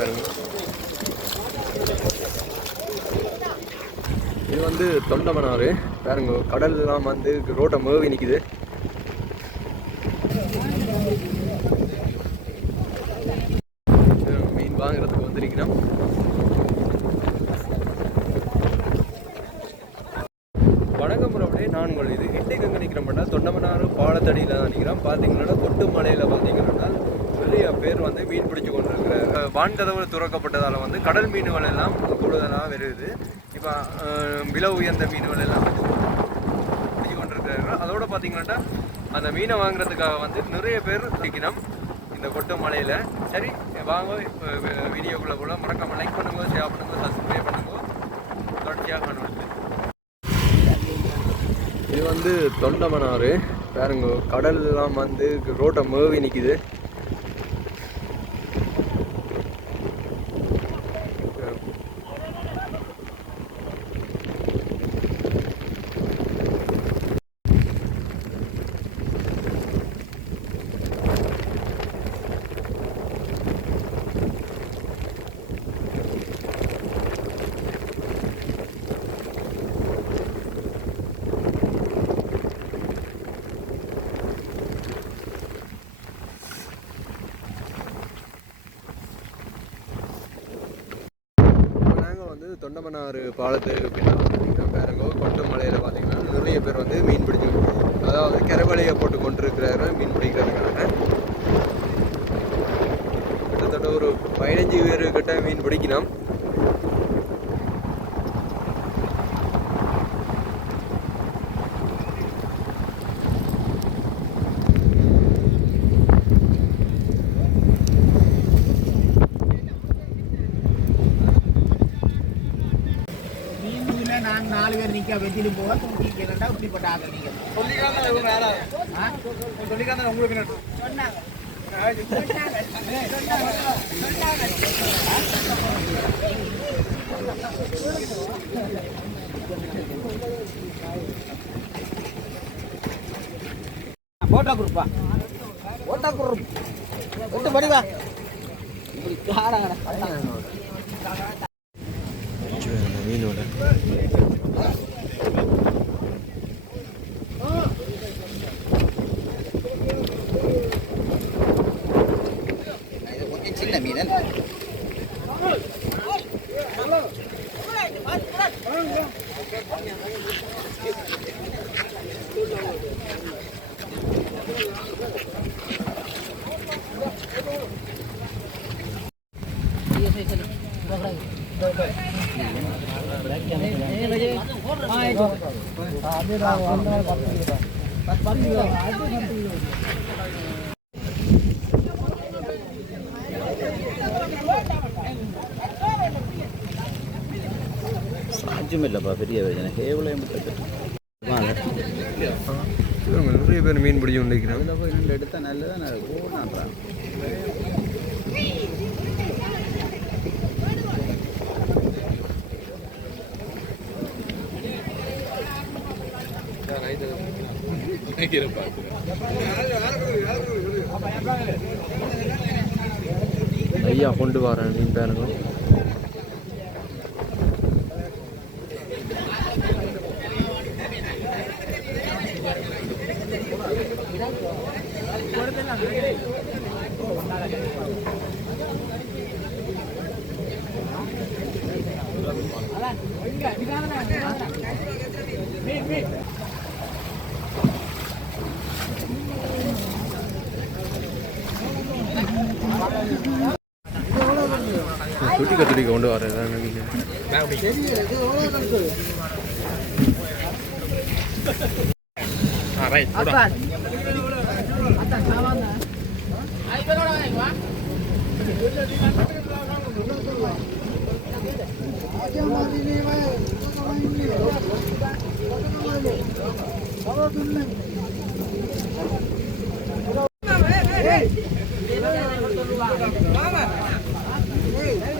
பாருங்க. இது வந்து தொண்டமனாறு. பாருங்க கடல்லாம் வந்து ரோட்டை மேவி நிற்குது மீன் வாங்குறதுக்கு வந்திருக்கிறோம். வணக்கம் அப்படியே நான் உங்கள் இது இன்றைக்கு எங்கே நிற்கிறோம்னா தொண்டமனாறு பாலத்தடியில் தான் நிற்கிறோம் பார்த்தீங்கன்னா கொட்டு மலையில் பார்த்தீங்கன்னா நிறைய பேர் வந்து மீன் பிடிச்சு கொண்டு வான்கதவு திறக்கப்பட்டதால் வந்து கடல் மீன்கள் எல்லாம் கூடுதலாக வருது இப்போ விலை உயர்ந்த மீன்கள் எல்லாம் வந்து பிடிச்சு கொண்டிருக்கிறாங்க அதோட பார்த்தீங்கன்னா அந்த மீனை வாங்குறதுக்காக வந்து நிறைய பேர் நிற்கணும் இந்த கொட்டு மலையில். சரி வாங்க வீடியோக்குள்ளே போல மறக்காம லைக் பண்ணுங்க ஷேர் பண்ணுங்க சப்ஸ்கிரைப் பண்ணுங்க. தொடர்ச்சியாக பண்ணுவேன் இது வந்து தொண்டமனாறு. பாருங்க கடல்லாம் வந்து ரோட்டை மேவி நிற்குது நாங்கள் பாலத்துக்கு பின்னால் வந்து பாருங்க மலையில் பார்த்தீங்கன்னா நிறைய பேர் வந்து மீன் பிடிச்சி அதாவது கரவலையை போட்டு கொண்டிருக்கிறாரு மீன் பிடிக்கிறதுக்காக. கிட்டத்தட்ட ஒரு பதினஞ்சு பேர் கிட்ட மீன் பிடிக்கணும் நீங்க நான் நிக்க வச்சுட்டு போக தூக்கி கேட்டா இப்படிப்பட்ட ஆக நீங்க ஆ? சொன்னாங்க. போட்டோ குரூப்பா. Photo group. எட்டு படிவா இப்படி காராங்கடா மீனோட. இது கொஞ்சம் சாட்சியமில்லப்பா பெரிய வேதனை. கேவலம் நிறைய பேர் மீன் பிடிச்சு கொண்டிருக்கிறாங்க எடுத்தால் நல்லதான் நான் பார்க்குறேன் ஐயா கொண்டு வரேன் மீன் பாருங்க. தூக்க துடி கொண்டு வர்றது Hey!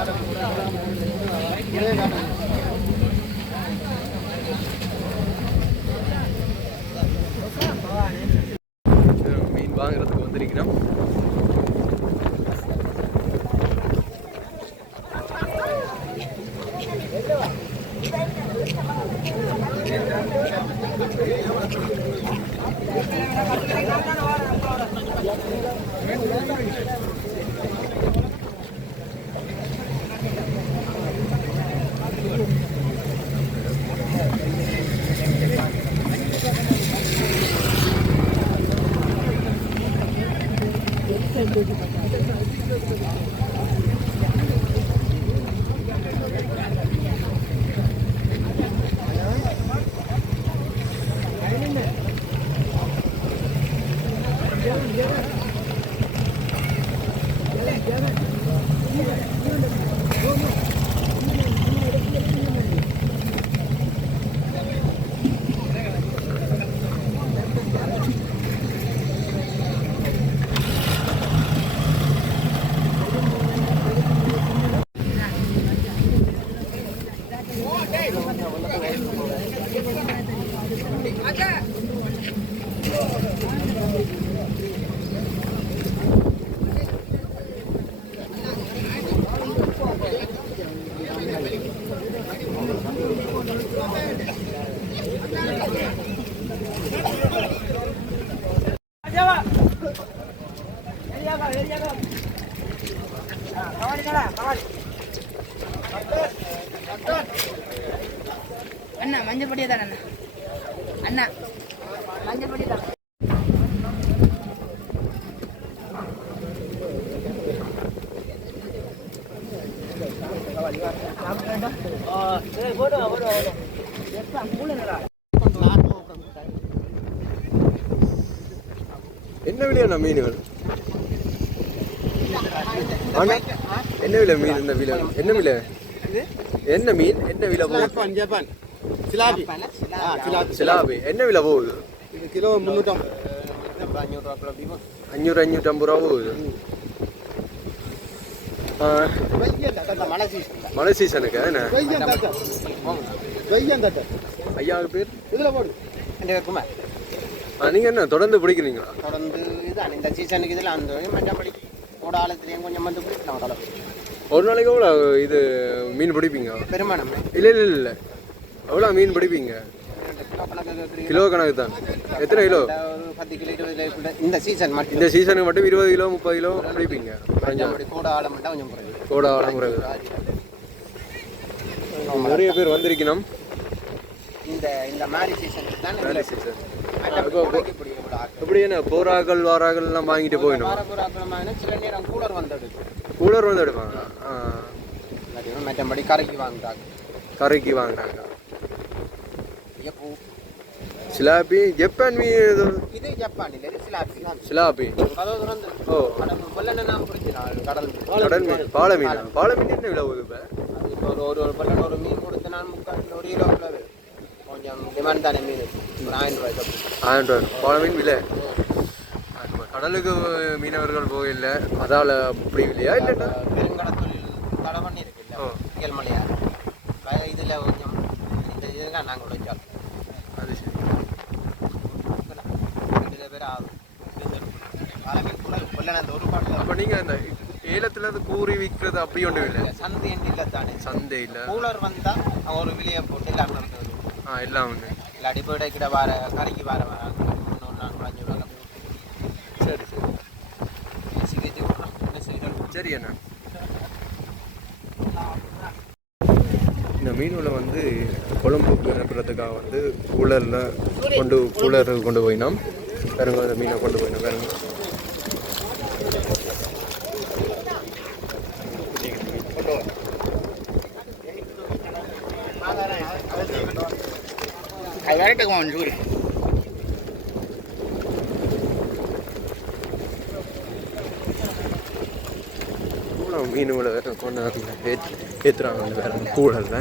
ಸಾರ ಕೂಡ என்ன விலையாண்ணா மீன்கள் என்ன விலை மீன் இந்த விலை? என்ன விலை? என்ன மீன்? என்ன விலை போகுது? Japan Japan. சிலாபி. சிலாபி. என்ன விலை போகுது? இது கிலோ முந்நூற்றம்பது அஞ்சூறு அஞ்சூற்றம்பது ரூபா போகுது. மழை சீசனுக்கு என்ன? ஐயா பேர்? இதில் போடு என் நீங்கள் என்ன தொடர்ந்து பிடிக்கிறீங்களா? தொடர்ந்து இதான் இந்த சீசனுக்கு இதில் அந்த மற்றபடி கூட ஆழத்துலேயும் கொஞ்சம் வந்து பிடிக்கலாம் தொடர்ந்து ஒரு நாளைக்கு எவ்வளோ இது மீன் பிடிப்பீங்க? பெருமானம் இல்லை இல்லை இல்லை எவ்வளோ மீன் பிடிப்பீங்க? கிலோ கணக்கு தான். எத்தனை கிலோ? ஒரு பத்து கிலோ இருபது இந்த சீசன் மட்டும். இந்த சீசனுக்கு மட்டும் இருபது கிலோ முப்பது கிலோ பிடிப்பீங்க கூட ஆழ மட்டும் கொஞ்சம் கோட ஆடங்குறது நிறைய பேர் வந்திருக்கணும். இந்த இந்த மாதிரி சீசனுக்கு தான் வேலை சீசன். எப்படி என்ன போராக்கள் வாராக்கள் எல்லாம் வாங்கிட்டு போயிடும் வாரப்புறாக்களமான சில நேரம் கூலர் வந்து எடுப்பாங்க. மற்றபடி கரைக்கு வாங்குறாங்க. கரைக்கு வாங்குறாங்க. சிலாபி ஜப்பான் மீன் ஏதோ? இது ஜப்பான் இல்லை சிலாப்பி சிலாபி. கதவு திறந்து ஓ. கடல் மீன் பாலை மீன் பாலை மீன்? என்ன விலை போகுது இப்போ? ஒரு ஒரு ஒரு பல்லன் ஒரு மீன் கொடுத்து நான் முக்கால் ஒரு கிலோ கொஞ்சம் டிமாண்ட் தானே மீன். ஒரு ஆயிரம் அப்படி. ஆயிரம் ரூபாய் பாலை மீன் விலை? கடலுக்கு மீனவர்கள் போகல அதால அப்படி இல்லையா இல்லைன்னா? பெருங்கடத்தொழில் தடை பண்ணி இருக்குல்ல ஓ. கேள்மலையா இதில் கொஞ்சம் இந்த இதுதான் நாங்கள் உழைச்சோம் அது சரி ரெண்டு பேர் ஆகும் காலங்கள் கூட கொல்லனை அந்த ஒரு பாட்டில் அப்போ நீங்கள் அந்த ஏலத்துல இருந்து கூறி விற்கிறது அப்படி ஒன்றும் இல்லை? சந்தை இல்லை தானே. சந்தை இல்லை. கூலர் வந்தால் ஒரு விலையை போட்டு எல்லாம் ஆ எல்லாம் ஒன்று இல்லாட்டி போய் கிட்ட வர கறிக்கு வர இன்னொரு நாள் சரி சரி. சிகிச்சை விட்றோம். என்ன செய்யணும் சரி அண்ணா. இந்த மீன்களை வந்து குழம்புக்கு அனுப்புறதுக்காக வந்து கூலரில் கொண்டு கூலர் கொண்டு போயினோம். பாருங்க அந்த மீனை கொண்டு போயினோம் பாருங்க. அது வரட்டுக்கு அவன் ஜூரி மீன் கூட கொண்டாந்து ஏற்று ஏற்றுறாங்க அந்த வேற கூடல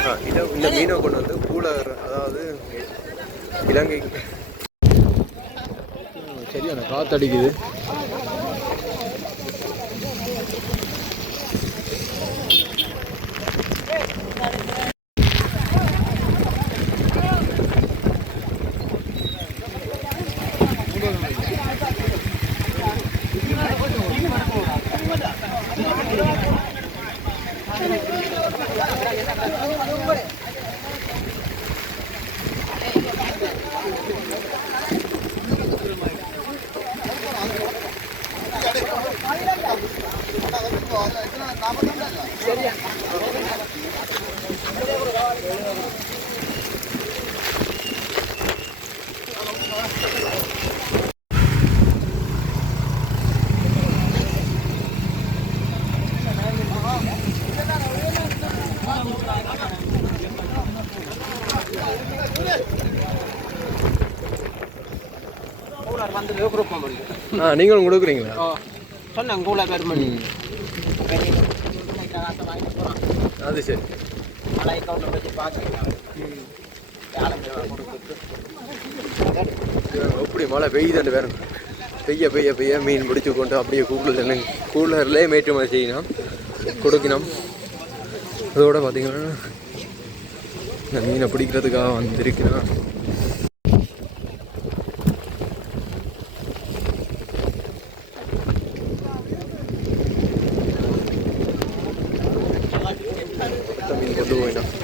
ஆ இதை இந்த மீனை கொண்டு வந்து கூலர் அதாவது இலங்கைக்கு சரியான காத்தடிக்குது. பண்ணி ஆ நீங்களும் கொடுக்குறீங்களா? சொன்னேன் கூட பேர் பண்ணி அது சரி. மழை அக்கௌண்ட்டை பற்றி பார்க்குறேன் எப்படி மழை பெய்யுதுண்டு வேற. பெய்ய பெய்ய பெய்ய மீன் பிடிச்சு கொண்டு அப்படியே கூகுளில் கூலர்லேயே மேற்றுமதி செய்யணும். கொடுக்கணும். அதோட பார்த்தீங்கன்னா இந்த மீனை பிடிக்கிறதுக்காக வந்திருக்கிறான். மீன் கொண்டு